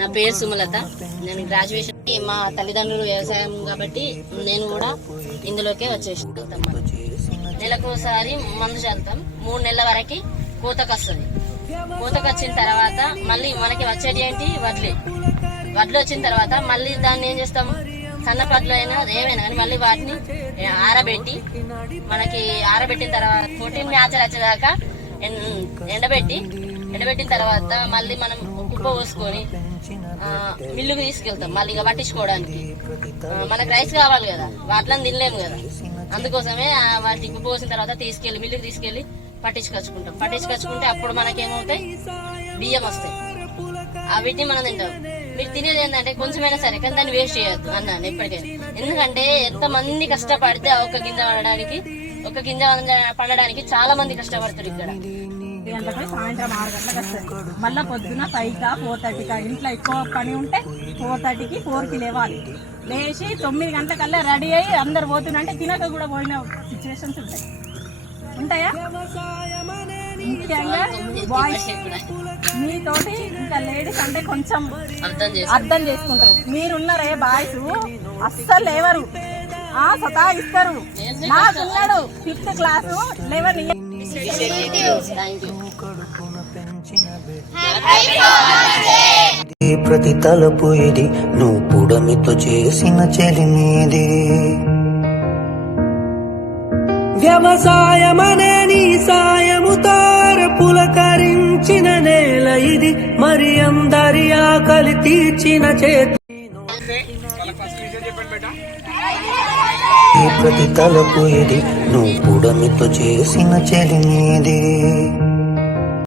నా పేరు సుమలత. నేను గ్రాడ్యుయేషన్ మా తల్లిదండ్రులు వ్యవసాయం కాబట్టి నేను కూడా ఇందులోకే వచ్చేసాను. నెలకు ఒకసారి మందు చల్లుతాం. 3 నెలల వరకు కోతకు వస్తుంది. కోతకు వచ్చిన తర్వాత మళ్ళీ మనకి వచ్చేది ఏంటి వడ్లు వచ్చిన తర్వాత మళ్ళీ దాన్ని ఏం చేస్తాం, సన్నపట్లు అయినా ఏమైనా కానీ మళ్ళీ వాటిని ఆరబెట్టి మనకి ఆరబెట్టిన తర్వాత 14 మ్యాచ్ వచ్చేదాకా ఎండబెట్టిన తర్వాత మళ్ళీ మనం కుప్ప పోసుకొని మిల్లుకు తీసుకెళ్తాం. మళ్ళీ ఇక పట్టించుకోవడానికి మనకు రైస్ కావాలి కదా, వాటిని తినలేము కదా, అందుకోసమే వాటి కుప్ప పోసిన తర్వాత మిల్లుకి తీసుకెళ్లి పట్టించుకొచ్చుకుంటే అప్పుడు మనకేమవుతాయి, బియ్యం వస్తాయి. వీటిని మనం తింటాం. మీరు తినేది ఏంటంటే కొంచెమైనా సరే కానీ దాన్ని వేస్ట్ చేయొద్దు అన్నాను ఎప్పటికైనా. ఎందుకంటే ఎంతమంది కష్టపడితే ఒక గింజ పండడానికి చాలా మంది కష్టపడతారు. ఇక్కడ సాయంత్రం 6 గంటలకు వస్తుంది. మళ్ళీ పొద్దున 5కా 4:30కా ఇంట్లో ఎక్కువ పని ఉంటే 4:30కి 4కి లేవాలి. లేచి 9 గంటలకల్లా రెడీ అయ్యి అందరు పోతున్నంటే తినక కూడా పోయిన సిచ్యువేషన్స్ ఉంటాయా? ముఖ్యంగా బాయ్స్ మీతోటి ఇంకా లేడీస్ అంటే కొంచెం అర్థం చేసుకుంటారు. మీరున్నారే బాయ్స్ అస్సలు లేవరు, సతాయిస్తారు. నాకున్నాడు 5th క్లాసు లేవని ప్రతి తలపు ఇది నువ్వు పుడమితో చేసిన చెలిమీది. వ్యవసాయమనే నీ సాయముతార పులకరించిన నేల ఇది, మరి అందరి ఆకలి తీర్చిన చేతి. ప్రతి తలపు ఇది నువ్వు పుడమితో చేసిన చెలిమీది.